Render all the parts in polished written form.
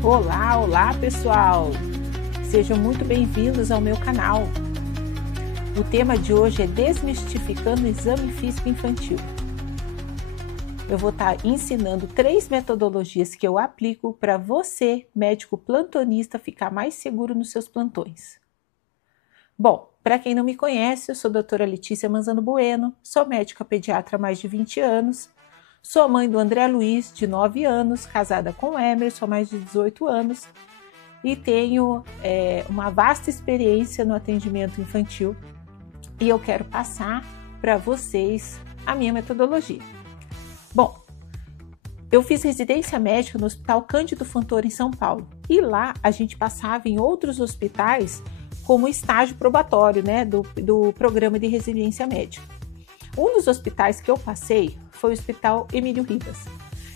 Olá pessoal! Sejam muito bem-vindos ao meu canal. O tema de hoje é Desmistificando o Exame Físico Infantil. Eu vou estar ensinando 3 metodologias que eu aplico para você, médico plantonista, ficar mais seguro nos seus plantões. Bom, para quem não me conhece, eu sou a doutora Letícia Manzano Bueno, sou médica pediatra há mais de 20 anos, sou mãe do André Luiz, de 9 anos, casada com o Emerson há mais de 18 anos e tenho uma vasta experiência no atendimento infantil e eu quero passar para vocês a minha metodologia. Bom, eu fiz residência médica no Hospital Cândido Fontoura em São Paulo e lá a gente passava em outros hospitais como estágio probatório, né, do programa de residência médica. Um dos hospitais que eu passei foi o Hospital Emílio Ribas.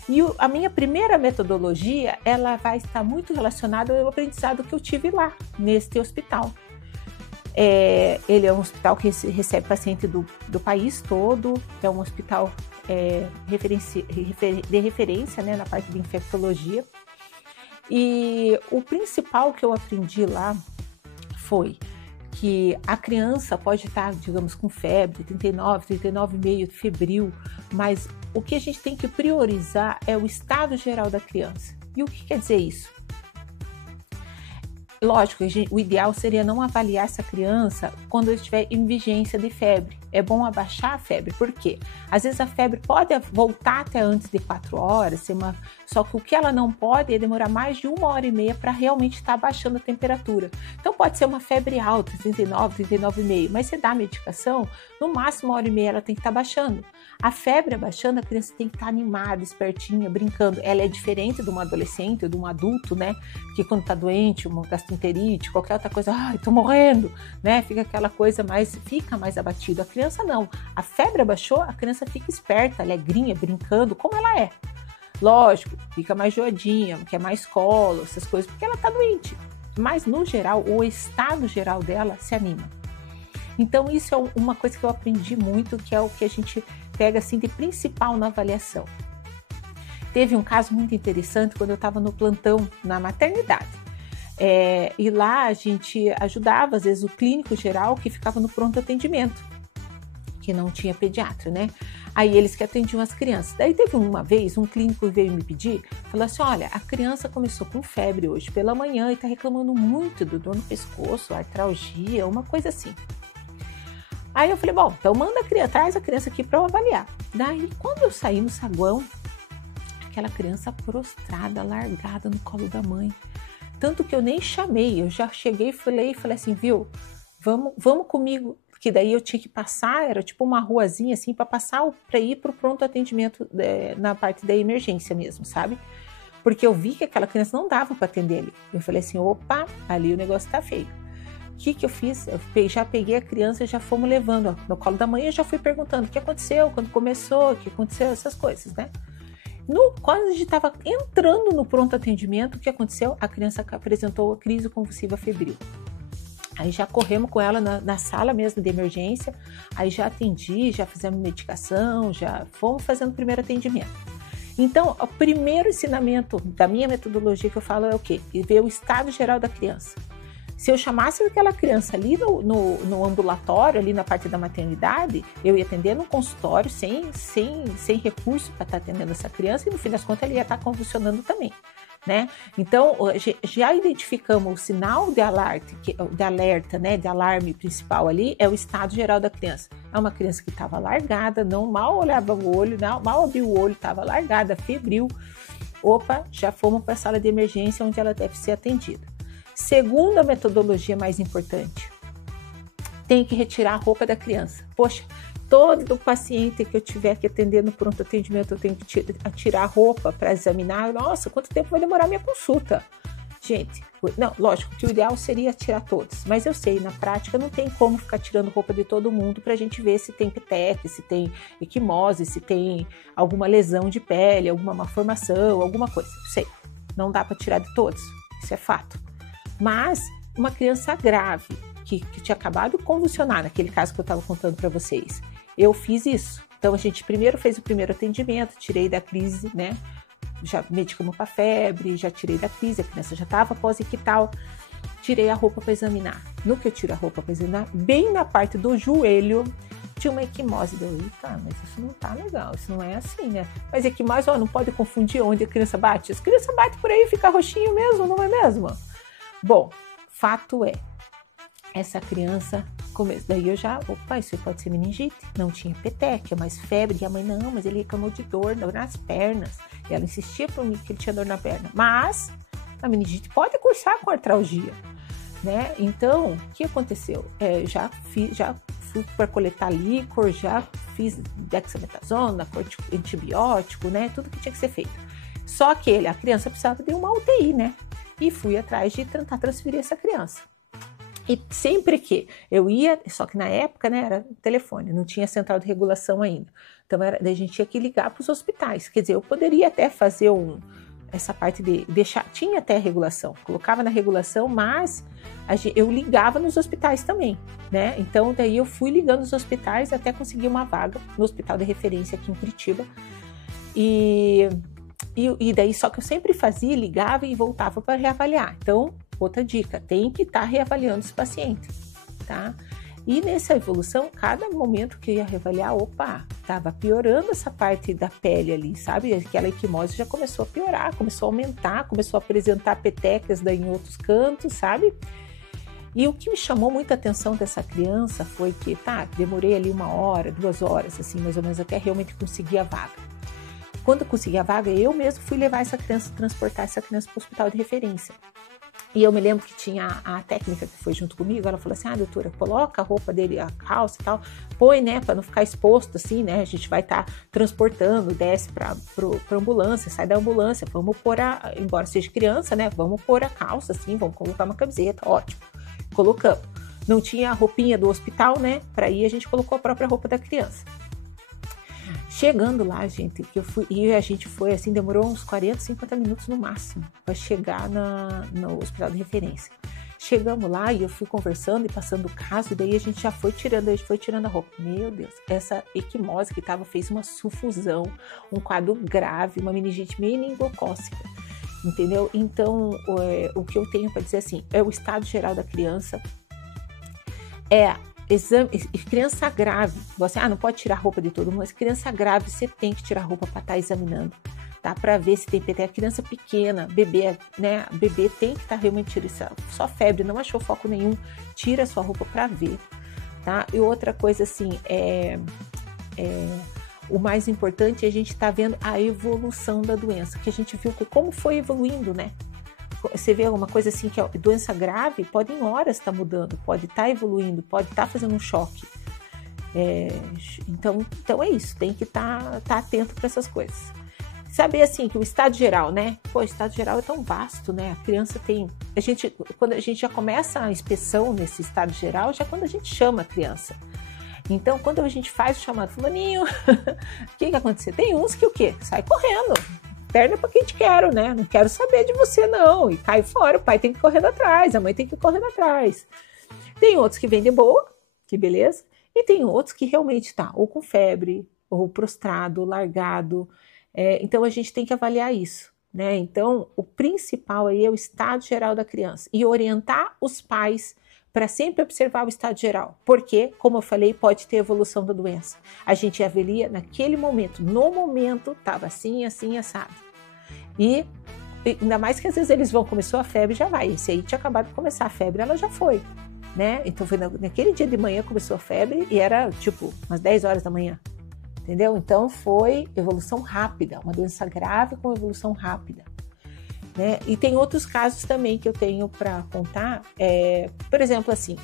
E a minha primeira metodologia, ela vai estar muito relacionada ao aprendizado que eu tive lá, neste hospital. Ele é um hospital que recebe paciente do país todo, é um hospital de referência, né, na parte de infectologia. E o principal que eu aprendi lá foi que a criança pode estar, digamos, com febre, 39,5 febril, mas o que a gente tem que priorizar é o estado geral da criança. E o que quer dizer isso? Lógico, o ideal seria não avaliar essa criança quando ele estiver em vigência de febre. É bom abaixar a febre, por quê? Às vezes a febre pode voltar até antes de 4 horas, só que o que ela não pode é demorar mais de 1h30 para realmente estar baixando a temperatura. Então pode ser uma febre alta, 39,5, mas você dá a medicação, no máximo 1h30 ela tem que estar baixando. A febre abaixando, a criança tem que estar animada, espertinha, brincando. Ela é diferente de um adolescente ou de um adulto, né? Que quando está doente, uma gastroenterite, qualquer outra coisa, ai, tô morrendo, né? Fica aquela coisa fica mais abatida. A criança não. A febre abaixou, a criança fica esperta, alegrinha, brincando, como ela é. Lógico, fica mais joadinha, quer mais colo, essas coisas, porque ela tá doente. Mas, no geral, o estado geral dela se anima. Então, isso é uma coisa que eu aprendi muito, que é o que a gente pega assim de principal na avaliação. Teve um caso muito interessante quando eu estava no plantão na maternidade. E lá a gente ajudava, às vezes, o clínico geral que ficava no pronto atendimento, que não tinha pediatra, né? Aí eles que atendiam as crianças. Daí teve uma vez, um clínico veio me pedir, falou assim, olha, a criança começou com febre hoje pela manhã e tá reclamando muito do dor no pescoço, artralgia, uma coisa assim. Aí eu falei, bom, então traz a criança aqui para eu avaliar. Daí, quando eu saí no saguão, aquela criança prostrada, largada no colo da mãe. Tanto que eu nem chamei, eu já cheguei e falei assim, viu, vamos comigo. Que daí eu tinha que passar, era tipo uma ruazinha assim, para ir para o pronto atendimento na parte da emergência mesmo, sabe? Porque eu vi que aquela criança não dava para atender ali. Eu falei assim, opa, ali o negócio tá feio. O que eu fiz? Eu já peguei a criança e já fomos levando no colo da mãe e já fui perguntando o que aconteceu, quando começou, o que aconteceu, essas coisas, né? Quando a gente estava entrando no pronto atendimento, o que aconteceu? A criança apresentou crise convulsiva febril. Aí já corremos com ela na sala mesmo de emergência, aí já atendi, já fizemos medicação, já fomos fazendo o primeiro atendimento. Então, o primeiro ensinamento da minha metodologia que eu falo é o quê? Ver o estado geral da criança. Se eu chamasse aquela criança ali no ambulatório, ali na parte da maternidade, eu ia atender no consultório sem recurso para estar atendendo essa criança e no fim das contas ele ia estar convulsionando também, né? Então, já identificamos o sinal de alerta, né, de alarme principal ali, é o estado geral da criança. É uma criança que estava largada, mal olhava o olho, mal abriu o olho, estava largada, febril. Opa, já fomos para a sala de emergência onde ela deve ser atendida. Segunda metodologia mais importante, tem que retirar a roupa da criança. Poxa, todo paciente que eu tiver que atender no pronto atendimento, eu tenho que tirar a roupa para examinar. Nossa, quanto tempo vai demorar minha consulta? Gente, não, lógico que o ideal seria tirar todos, mas eu sei, na prática não tem como ficar tirando roupa de todo mundo para a gente ver se tem petete, se tem equimose, se tem alguma lesão de pele, alguma malformação, alguma coisa. Eu sei, não dá para tirar de todos, isso é fato. Mas uma criança grave, que tinha acabado de convulsionar, naquele caso que eu estava contando para vocês, eu fiz isso. Então a gente primeiro fez o primeiro atendimento, tirei da crise, né? já medicamos para febre, já tirei da crise, a criança já estava pós-ictal, tirei a roupa para examinar. No que eu tiro a roupa para examinar, bem na parte do joelho, tinha uma equimose. Eu falei, tá, mas isso não tá legal, isso não é assim, né? Mas equimose, ó, não pode confundir onde a criança bate. As crianças batem por aí e fica roxinho mesmo, não é mesmo? Bom, fato é, essa criança, daí eu já, opa, isso pode ser meningite, não tinha petequia, mas febre, e a mãe, não, mas ele reclamou de dor nas pernas, e ela insistia para mim que ele tinha dor na perna, mas a meningite pode cursar com artralgia, né? Então, o que aconteceu? Já fui para coletar líquor, já fiz dexametasona, antibiótico, né? Tudo que tinha que ser feito. Só que a criança precisava de uma UTI, né? E fui atrás de tentar transferir essa criança. E sempre que eu ia, só que na época, né, era telefone, não tinha central de regulação ainda. Então, daí a gente tinha que ligar para os hospitais. Quer dizer, eu poderia até fazer essa parte de deixar, tinha até regulação, colocava na regulação, mas eu ligava nos hospitais também, né? Então, daí eu fui ligando nos hospitais até conseguir uma vaga no hospital de referência aqui em Curitiba. E daí, só que eu sempre fazia, ligava e voltava para reavaliar. Então, outra dica, tem que estar reavaliando os pacientes, tá? E nessa evolução, cada momento que eu ia reavaliar, opa, estava piorando essa parte da pele ali, sabe? Aquela equimose já começou a piorar, começou a aumentar, começou a apresentar petequias daí em outros cantos, sabe? E o que me chamou muita atenção dessa criança foi que, demorei ali 1 hora, 2 horas, assim, mais ou menos, até realmente conseguir a vaga. Quando eu consegui a vaga, eu mesmo fui levar essa criança, transportar essa criança para o hospital de referência. E eu me lembro que tinha a técnica que foi junto comigo, ela falou assim, doutora, coloca a roupa dele, a calça e tal, põe, né, para não ficar exposto assim, né, a gente vai estar transportando, desce para ambulância, sai da ambulância, vamos pôr embora seja criança, né, vamos pôr a calça assim, vamos colocar uma camiseta, ótimo, colocamos. Não tinha a roupinha do hospital, né, para ir a gente colocou a própria roupa da criança. Chegando lá, gente, a gente foi assim, demorou uns 40, 50 minutos no máximo para chegar no hospital de referência. Chegamos lá e eu fui conversando e passando o caso, e daí a gente foi tirando a roupa. Meu Deus, essa equimose que fez uma sufusão, um quadro grave, uma meningite meningocócica, entendeu? Então, o que eu tenho para dizer assim, é o estado geral da criança, criança grave, você não pode tirar roupa de todo mundo, mas criança grave você tem que tirar roupa para estar examinando, tá? Para ver se tem petequia. Criança pequena, bebê, né? Bebê tem que estar realmente só febre, não achou foco nenhum, tira a sua roupa para ver, tá? E outra coisa assim, o mais importante é a gente tá vendo a evolução da doença, que a gente viu como foi evoluindo, né? Você vê alguma coisa assim que é doença grave, pode em horas estar mudando, pode estar evoluindo, pode estar fazendo um choque. Então é isso, tem que estar atento para essas coisas. Saber assim que o estado geral, né? O estado geral é tão vasto, né? A criança quando a gente já começa a inspeção nesse estado geral, já quando a gente chama a criança. Então, quando a gente faz o chamado fulaninho, o que aconteceu? Tem uns que o quê? Sai correndo. Perna para quem te quero, né? Não quero saber de você, não. E cai fora, o pai tem que correr atrás, a mãe tem que correr atrás. Tem outros que vêm de boa, que beleza. E tem outros que realmente ou com febre, ou prostrado, ou largado. Então, a gente tem que avaliar isso, né? Então, o principal aí é o estado geral da criança. E orientar os pais para sempre observar o estado geral. Porque, como eu falei, pode ter evolução da doença. A gente avalia naquele momento. No momento, estava assim, assim, assado. E ainda mais que às vezes eles começou a febre, já vai. Se aí tinha acabado de começar a febre, ela já foi, né? Então foi naquele dia de manhã começou a febre e era tipo umas 10 horas da manhã, entendeu? Então foi evolução rápida, uma doença grave com evolução rápida, né? E tem outros casos também que eu tenho para contar, por exemplo assim,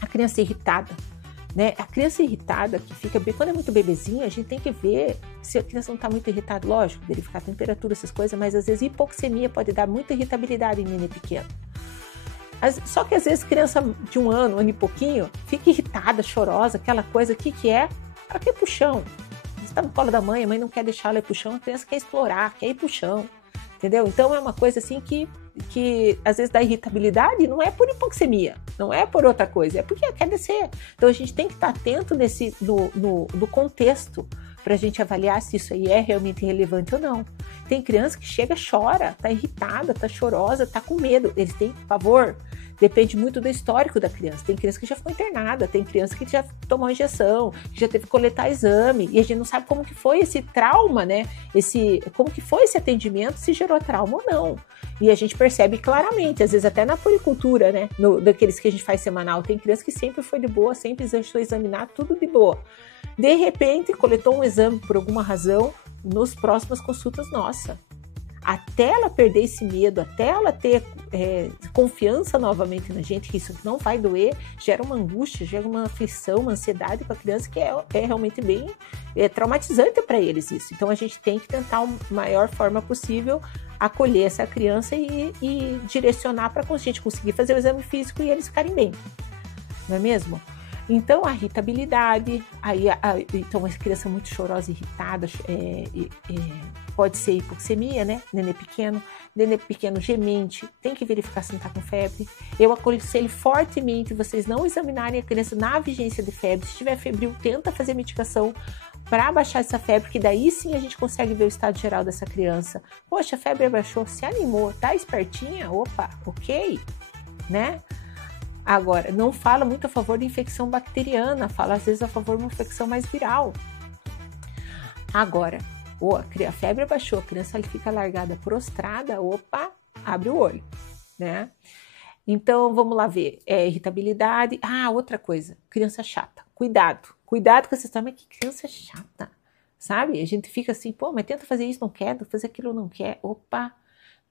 a criança irritada, né? A criança irritada que fica quando é muito bebezinha, a gente tem que ver se a criança não está muito irritada, lógico, verificar a temperatura, essas coisas, mas às vezes hipoxemia pode dar muita irritabilidade em menino pequeno. Só que às vezes criança de 1 ano, 1 ano e pouquinho, fica irritada, chorosa, aquela coisa, o que é? Ela quer ir pro chão. Você está no colo da mãe, a mãe não quer deixar ela ir pro chão, a criança quer explorar, quer ir pro chão, entendeu? Então é uma coisa assim que às vezes dá irritabilidade, não é por hipoxemia, não é por outra coisa, é porque quer descer. Então a gente tem que estar atento no contexto para a gente avaliar se isso aí é realmente relevante ou não. Tem criança que chega, chora, tá irritada, tá chorosa, tá com medo. Eles têm pavor. Depende muito do histórico da criança. Tem criança que já ficou internada, tem criança que já tomou injeção, que já teve que coletar exame, e a gente não sabe como que foi esse trauma, né? Como que foi esse atendimento, se gerou trauma ou não. E a gente percebe claramente, às vezes até na puericultura, né? Daqueles que a gente faz semanal, tem criança que sempre foi de boa, sempre deixou examinar, tudo de boa. De repente, coletou um exame por alguma razão, nos próximas consultas, nossa, até ela perder esse medo, até ela ter confiança novamente na gente, que isso não vai doer, gera uma angústia, gera uma aflição, uma ansiedade para a criança que é realmente bem traumatizante para eles isso. Então a gente tem que tentar a maior forma possível acolher essa criança e direcionar para a gente conseguir fazer o exame físico e eles ficarem bem, não é mesmo? Então, a irritabilidade, então a criança muito chorosa, irritada, pode ser hipoxemia, né? Nenê pequeno gemente, tem que verificar se não está com febre. Eu aconselho fortemente vocês não examinarem a criança na vigência de febre. Se tiver febril, tenta fazer medicação para baixar essa febre, que daí sim a gente consegue ver o estado geral dessa criança. Poxa, a febre abaixou, se animou, tá espertinha? Opa, ok, né? Agora, não fala muito a favor de infecção bacteriana, fala às vezes a favor de uma infecção mais viral. Agora, a febre abaixou, a criança fica largada prostrada, opa, abre o olho, né? Então, vamos lá ver, irritabilidade. Outra coisa, criança chata, cuidado com essa história, mas que criança chata, sabe? A gente fica assim, pô, mas tenta fazer isso, não quer, fazer aquilo, não quer, opa.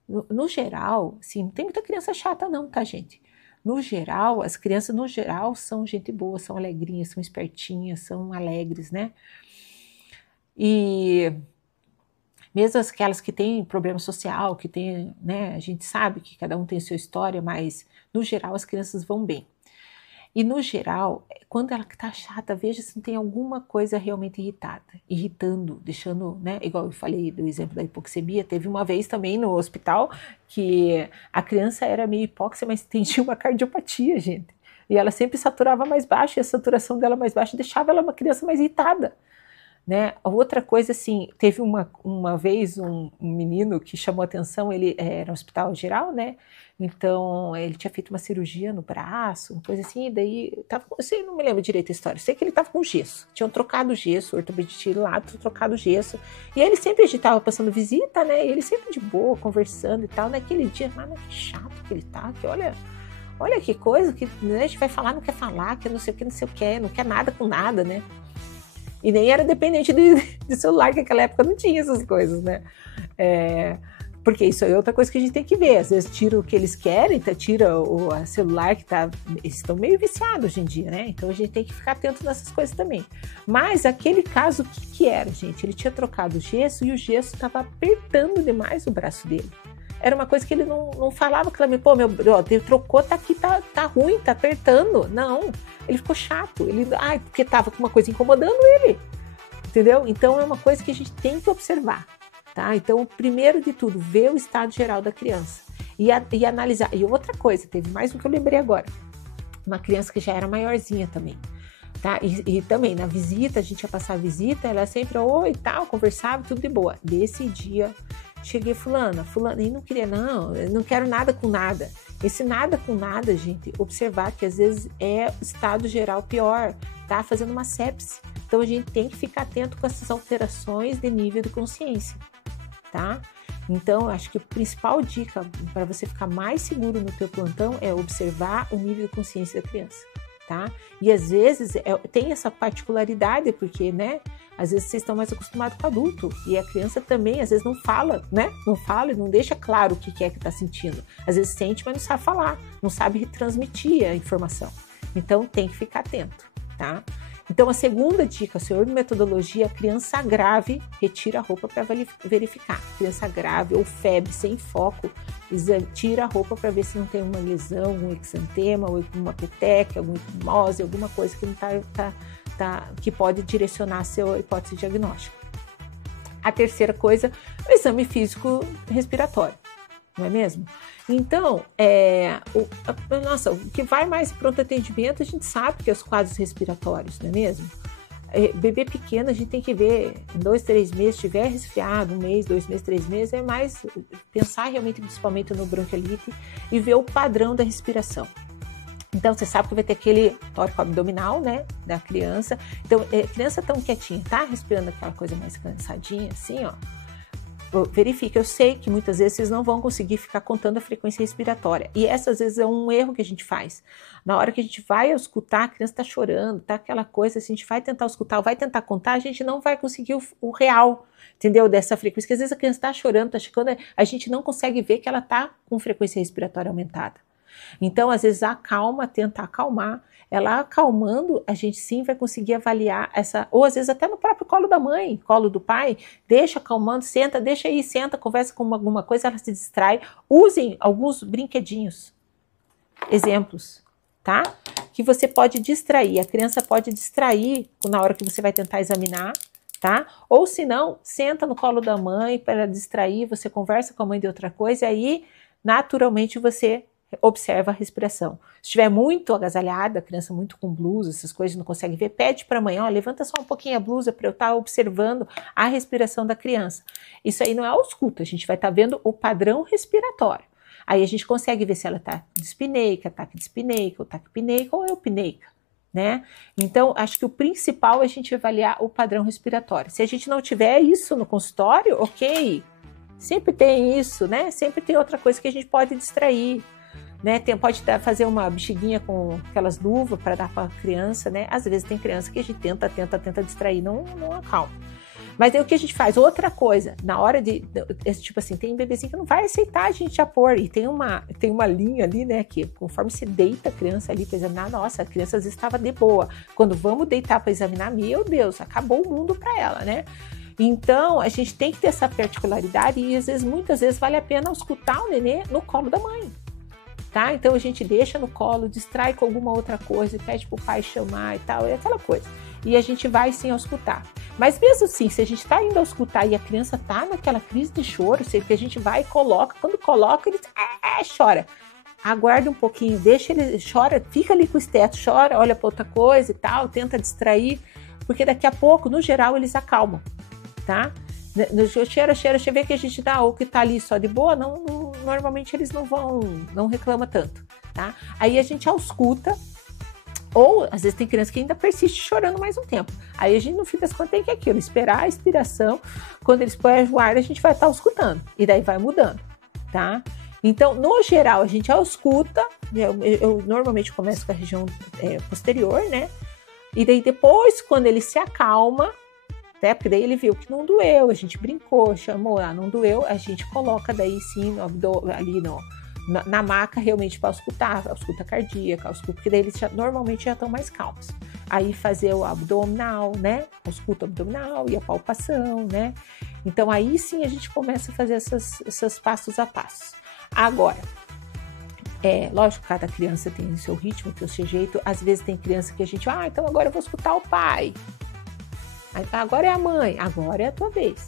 No geral, assim, não tem muita criança chata não, tá, gente? No geral, as crianças, no geral, são gente boa, são alegrinhas, são espertinhas, são alegres, né? E mesmo aquelas que têm problema social, que tem, né? A gente sabe que cada um tem sua história, mas no geral as crianças vão bem. E no geral, quando ela está chata, veja se não tem alguma coisa realmente irritando, deixando, né? Igual eu falei do exemplo da hipoxemia, teve uma vez também no hospital que a criança era meio hipóxia, mas tinha uma cardiopatia, gente. E ela sempre saturava mais baixo, e a saturação dela mais baixa deixava ela uma criança mais irritada, né? Outra coisa, assim, teve uma vez um menino que chamou atenção, ele era no hospital geral, né? Então, ele tinha feito uma cirurgia no braço, uma coisa assim, e daí, eu não me lembro direito a história, sei que ele estava com gesso, tinham trocado o gesso, o ortopedista lá, trocado o gesso, e ele sempre, a gente estava passando visita, né, e ele sempre de boa, conversando e tal, naquele dia, mas que chato que ele tá, que olha que coisa, que né, a gente vai falar, não quer falar, que não sei o que, não quer nada com nada, né, e nem era dependente de celular, que naquela época não tinha essas coisas, né, porque isso é outra coisa que a gente tem que ver. Às vezes tira o que eles querem, tira o celular que eles estão meio viciados hoje em dia, né? Então a gente tem que ficar atento nessas coisas também. Mas aquele caso, o que era, gente? Ele tinha trocado o gesso e o gesso estava apertando demais o braço dele. Era uma coisa que ele não falava, pô, ele trocou, tá aqui, tá ruim, tá apertando. Não, ele ficou chato. Porque estava com uma coisa incomodando ele, entendeu? Então é uma coisa que a gente tem que observar. Tá? Então, primeiro de tudo, ver o estado geral da criança e analisar. E outra coisa, teve mais um que eu lembrei agora. Uma criança que já era maiorzinha também. Tá? E também, na visita, a gente ia passar a visita, ela sempre, oi e tal, conversava, tudo de boa. Desse dia, cheguei, fulana, e não queria, não quero nada com nada. Esse nada com nada, gente, observar que às vezes é o estado geral pior, tá? Fazendo uma sepse. Então, a gente tem que ficar atento com essas alterações de nível de consciência. Tá? Então, acho que a principal dica para você ficar mais seguro no teu plantão é observar o nível de consciência da criança, tá? E às vezes tem essa particularidade, porque, né? Às vezes vocês estão mais acostumados com o adulto e a criança também, às vezes não fala, né? Não fala e não deixa claro o que é que está sentindo. Às vezes sente, mas não sabe falar, não sabe transmitir a informação. Então, tem que ficar atento, tá? Então, a segunda dica, senhor de metodologia, criança grave, retira a roupa para verificar. Criança grave ou febre sem foco, tira a roupa para ver se não tem uma lesão, um exantema, ou uma peteca, alguma hipnose, alguma coisa que não que pode direcionar a sua hipótese diagnóstica. A terceira coisa, o exame físico respiratório, não é mesmo? Então, o que vai mais pronto atendimento, a gente sabe que é os quadros respiratórios, não é mesmo? Bebê pequeno, a gente tem que ver, em 2, 3 meses, se tiver resfriado, 1 mês, 2 meses, 3 meses, é mais pensar realmente, principalmente no bronquiolite, e ver o padrão da respiração. Então, você sabe que vai ter aquele tórico abdominal, né, da criança. Então, criança tão quietinha, tá respirando aquela coisa mais cansadinha, assim, ó. Verifique, eu sei que muitas vezes vocês não vão conseguir ficar contando a frequência respiratória. E essas vezes é um erro que a gente faz. Na hora que a gente vai escutar, a criança tá chorando, tá aquela coisa, assim, a gente vai tentar escutar, vai tentar contar, a gente não vai conseguir o real, entendeu? Dessa frequência. Porque às vezes a criança tá chorando, tá checando, a gente não consegue ver que ela tá com frequência respiratória aumentada. Então, às vezes, acalma, tenta acalmar. Ela acalmando, a gente sim vai conseguir avaliar essa, ou às vezes até no próprio colo da mãe, colo do pai, deixa acalmando, senta, deixa aí, senta, conversa com alguma coisa, ela se distrai. Usem alguns brinquedinhos, exemplos, tá? Que você pode distrair, a criança pode distrair na hora que você vai tentar examinar, tá? Ou se não, senta no colo da mãe para distrair, você conversa com a mãe de outra coisa, e aí naturalmente você observa a respiração. Se estiver muito agasalhada, a criança muito com blusa, essas coisas não consegue ver, pede para a mãe, ó, levanta só um pouquinho a blusa para eu estar observando a respiração da criança. Isso aí não é ausculto, a gente vai estar vendo o padrão respiratório. Aí a gente consegue ver se ela está dispneica, taquidispneica, ou taquipneica ou eupneica, né? Então, acho que o principal é a gente avaliar o padrão respiratório. Se a gente não tiver isso no consultório, ok, sempre tem isso, né? Sempre tem outra coisa que a gente pode distrair. Né, pode fazer uma bexiguinha com aquelas luvas para dar para a criança, né? Às vezes tem criança que a gente tenta distrair, não acalma. Mas aí o que a gente faz? Outra coisa, na hora tipo assim, tem bebezinho que não vai aceitar a gente já pôr, e tem uma linha ali, né, que conforme você deita a criança ali para examinar, nossa, a criança às vezes estava de boa. Quando vamos deitar para examinar, meu Deus, acabou o mundo para ela, né? Então, a gente tem que ter essa particularidade e às vezes, muitas vezes, vale a pena escutar o nenê no colo da mãe. Tá? Então a gente deixa no colo, distrai com alguma outra coisa, pede pro pai chamar e tal, é aquela coisa. E a gente vai sim auscultar. Mas mesmo assim, se a gente tá indo auscultar e a criança tá naquela crise de choro, que a gente vai e coloca, quando coloca, ele chora. Aguarda um pouquinho, deixa ele, chora, fica ali com o esteto, chora, olha pra outra coisa e tal, tenta distrair, porque daqui a pouco, no geral, eles acalmam, tá? Cheira, você vê que a gente dá o que tá ali só de boa, normalmente eles não reclamam tanto, tá? Aí a gente ausculta, ou às vezes tem criança que ainda persiste chorando mais um tempo. Aí a gente, no fim das contas, tem que aquilo, esperar a expiração, quando eles põem o ar, a gente vai estar auscultando, e daí vai mudando, tá? Então, no geral, a gente ausculta, eu normalmente começo com a região posterior, né? E daí depois, quando ele se acalma, porque daí ele viu que não doeu, a gente brincou, chamou, não doeu, a gente coloca daí sim ali na maca realmente para auscultar, a ausculta cardíaca, porque daí eles normalmente já estão mais calmos. Aí fazer o abdominal, né? Ausculta abdominal e a palpação, né? Então aí sim a gente começa a fazer esses passos a passos. Agora, lógico que cada criança tem o seu ritmo, tem o seu jeito. Às vezes tem criança que a gente, então agora eu vou escutar o pai. Agora é a mãe, agora é a tua vez,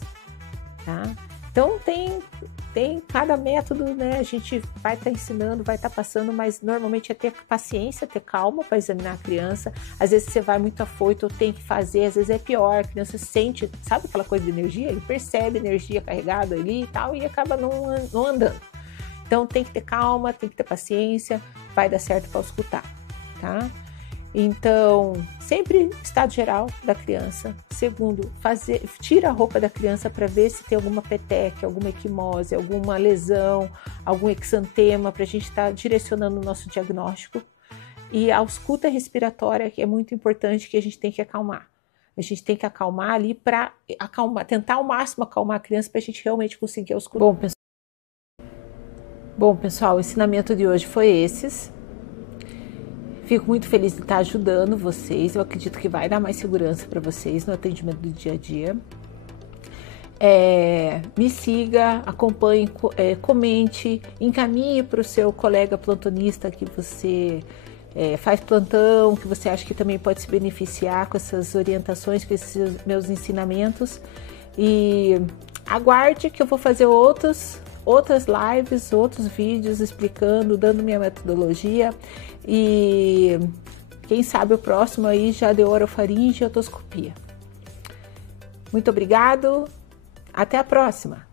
tá? Então tem cada método, né? A gente vai estar ensinando, vai estar passando, mas normalmente é ter paciência, ter calma para examinar a criança. Às vezes você vai muito afoito, ou tem que fazer, às vezes é pior, a criança sente, sabe aquela coisa de energia? Ele percebe energia carregada ali e tal, e acaba não andando. Então tem que ter calma, tem que ter paciência, vai dar certo para escutar, tá? Então, sempre estado geral da criança. Segundo, tira a roupa da criança para ver se tem alguma peteque, alguma equimose, alguma lesão, algum exantema, para a gente estar direcionando o nosso diagnóstico. E a ausculta respiratória, que é muito importante, que a gente tem que acalmar. A gente tem que acalmar ali para tentar ao máximo acalmar a criança para a gente realmente conseguir auscultar. Bom, pessoal, o ensinamento de hoje foi esses. Fico muito feliz de estar ajudando vocês. Eu acredito que vai dar mais segurança para vocês no atendimento do dia a dia. Me siga, acompanhe, comente, encaminhe para o seu colega plantonista que você faz plantão, que você acha que também pode se beneficiar com essas orientações, com esses meus ensinamentos. E aguarde que eu vou fazer outras lives, outros vídeos explicando, dando minha metodologia, e Quem sabe o próximo aí já deu orofaringe e otoscopia. Muito obrigado, até a próxima!